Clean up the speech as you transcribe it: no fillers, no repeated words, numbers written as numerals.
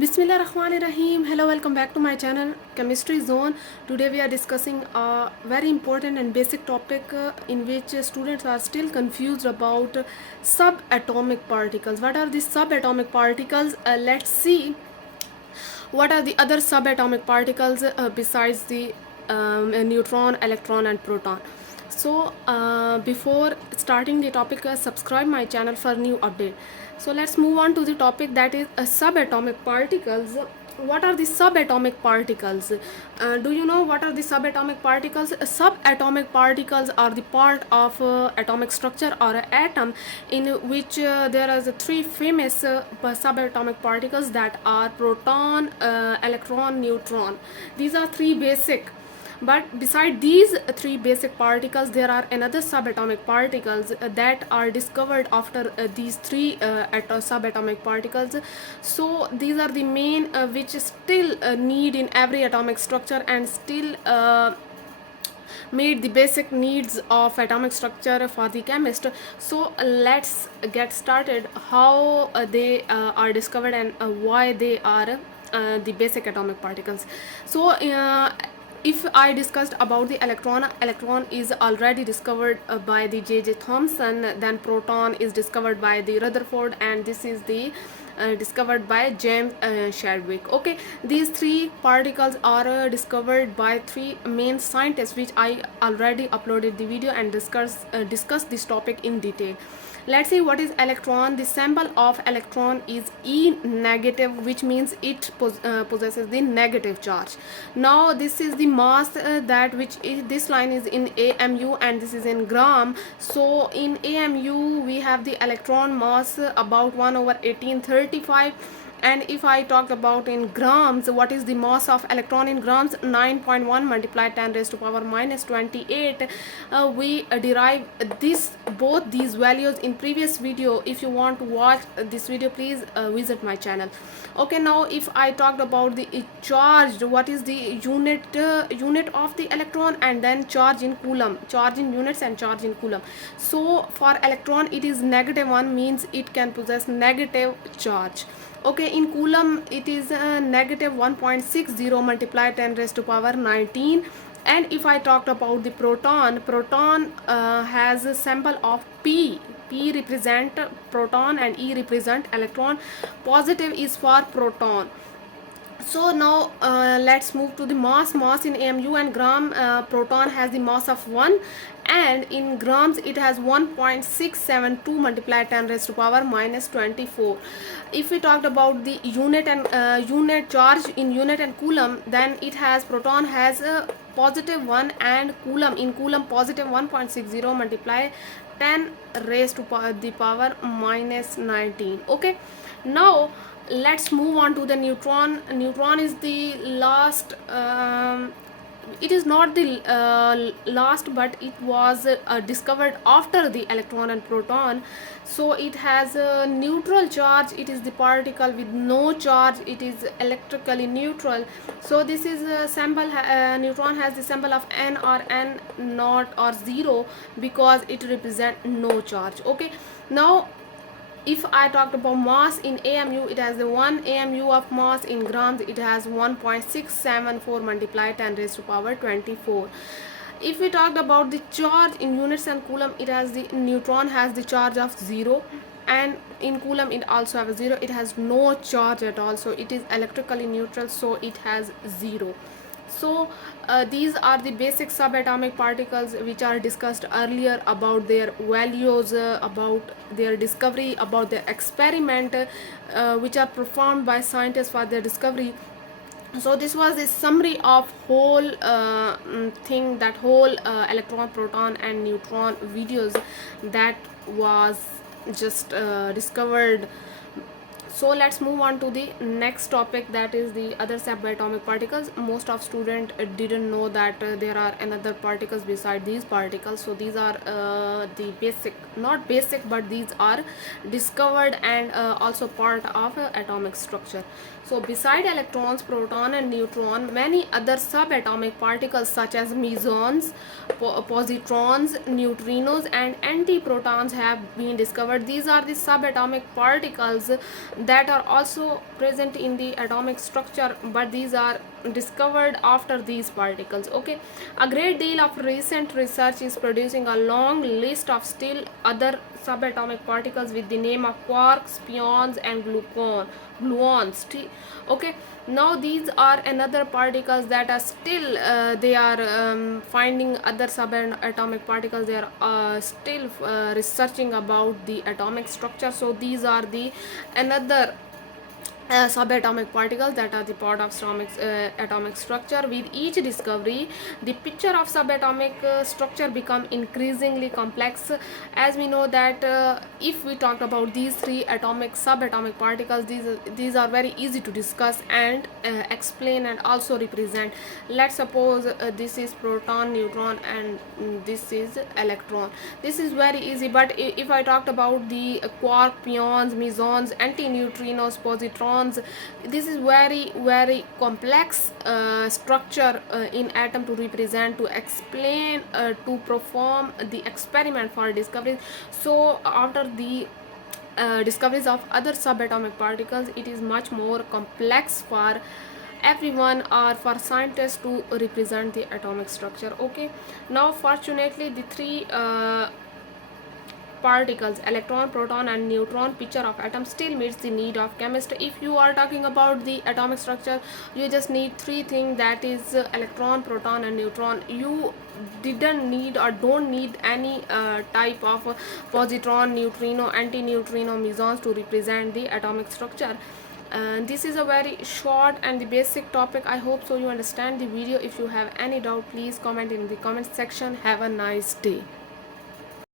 Bismillahirrahmanirrahim. Hello, welcome back to my channel Chemistry Zone. Today we are discussing a very important and basic topic in which students are still confused about subatomic particles. What are these subatomic particles? Let's see what are the other subatomic particles besides the neutron, electron, and proton. So before starting the topic, subscribe my channel for new update. So let's move on to the topic, that is subatomic particles. What are the subatomic particles? Do you know what are the subatomic particles? Subatomic particles are the part of atomic structure or an atom in which there are the three famous subatomic particles, that are proton, electron, neutron. These are three basic. But beside these three basic particles, there are another subatomic particles that are discovered after these three subatomic particles. So these are the main which still need in every atomic structure, and still meet the basic needs of atomic structure for the chemist. So let's get started how they are discovered, and why they are the basic atomic particles. So if I discussed about the electron is already discovered by the J.J. Thomson. Then proton is discovered by the Rutherford, and this is the discovered by James Chadwick. Okay, these three particles are discovered by three main scientists, which I already uploaded the video and discuss this topic in detail. Let's see what is electron. The symbol of electron is E negative, which means it possesses the negative charge. Now this is the mass that which is, this line is in AMU and this is in gram. So in AMU we have the electron mass about 1 over 1835. And if I talk about in grams, what is the mass of electron in grams? 9.1 multiplied 10 raised to power minus 28. We derive both these values in previous video. If you want to watch this video, please visit my channel. Okay, now if I talked about the charge, what is the unit of the electron, and then charge in coulomb, charge in units and charge in coulomb. So for electron it is -1, means it can possess negative charge. Okay, in coulomb it is negative 1.60 multiplied 10 raised to power 19. And if I talked about the proton has a symbol of P. P represent proton and E represent electron. Positive is for proton. So now let's move to the mass in AMU and gram. Proton has the mass of 1, and in grams it has 1.672 multiplied 10 raised to power minus 24. If we talked about the unit and unit charge in unit and coulomb, then it has proton has a +1, and coulomb in coulomb positive 1.60 multiply 10 raised to the power minus 19. Okay, now let's move on to the neutron is the last. It is not the last, but it was discovered after the electron and proton. So it has a neutral charge. It is the particle with no charge. It is electrically neutral. So this is a symbol. Neutron has the symbol of N or N not or 0, because it represents no charge. Okay, now if I talked about mass in AMU, it has the 1 AMU of mass. In grams it has 1.674 multiplied 10 raised to power 24. If we talked about the charge in units and coulomb, it has the neutron has the charge of 0, and in coulomb it also has 0. It has no charge at all, so it is electrically neutral, so it has 0. So these are the basic subatomic particles which are discussed earlier, about their values, about their discovery, about their experiment which are performed by scientists for their discovery. So this was a summary of whole thing, that whole electron, proton and neutron videos that was just discovered. So let's move on to the next topic, that is the other subatomic particles. Most of student didn't know that there are another particles beside these particles. So these are the basic, not basic, but these are discovered and also part of atomic structure. So beside electrons, proton and neutron, many other subatomic particles such as mesons, positrons, neutrinos and antiprotons have been discovered. These are the subatomic particles that are also present in the atomic structure, but these are discovered after these particles. Okay, a great deal of recent research is producing a long list of still other subatomic particles with the name of quarks, pions, and gluons. Okay, now these are another particles that are still they are finding other subatomic particles. They are still researching about the atomic structure. So these are the another subatomic particles that are the part of atomic structure. With each discovery, the picture of subatomic structure become increasingly complex. As we know that if we talk about these three atomic subatomic particles, these are very easy to discuss and explain and also represent. Let's suppose this is proton, neutron, and this is electron. This is very easy, but if I talked about the quark, pions, mesons, antineutrinos, positrons, this is very complex structure in atom to represent, to explain, to perform the experiment for discovery. So after the discoveries of other subatomic particles, it is much more complex for everyone or for scientists to represent the atomic structure. Okay, now fortunately the three particles, electron, proton, and neutron picture of atom still meets the need of chemist. If you are talking about the atomic structure, you just need three things, that is electron, proton, and neutron. You didn't need or don't need any type of positron, neutrino, antineutrino, mesons to represent the atomic structure. And this is a very short and the basic topic. I hope so you understand the video. If you have any doubt, please comment in the comment section. Have a nice day.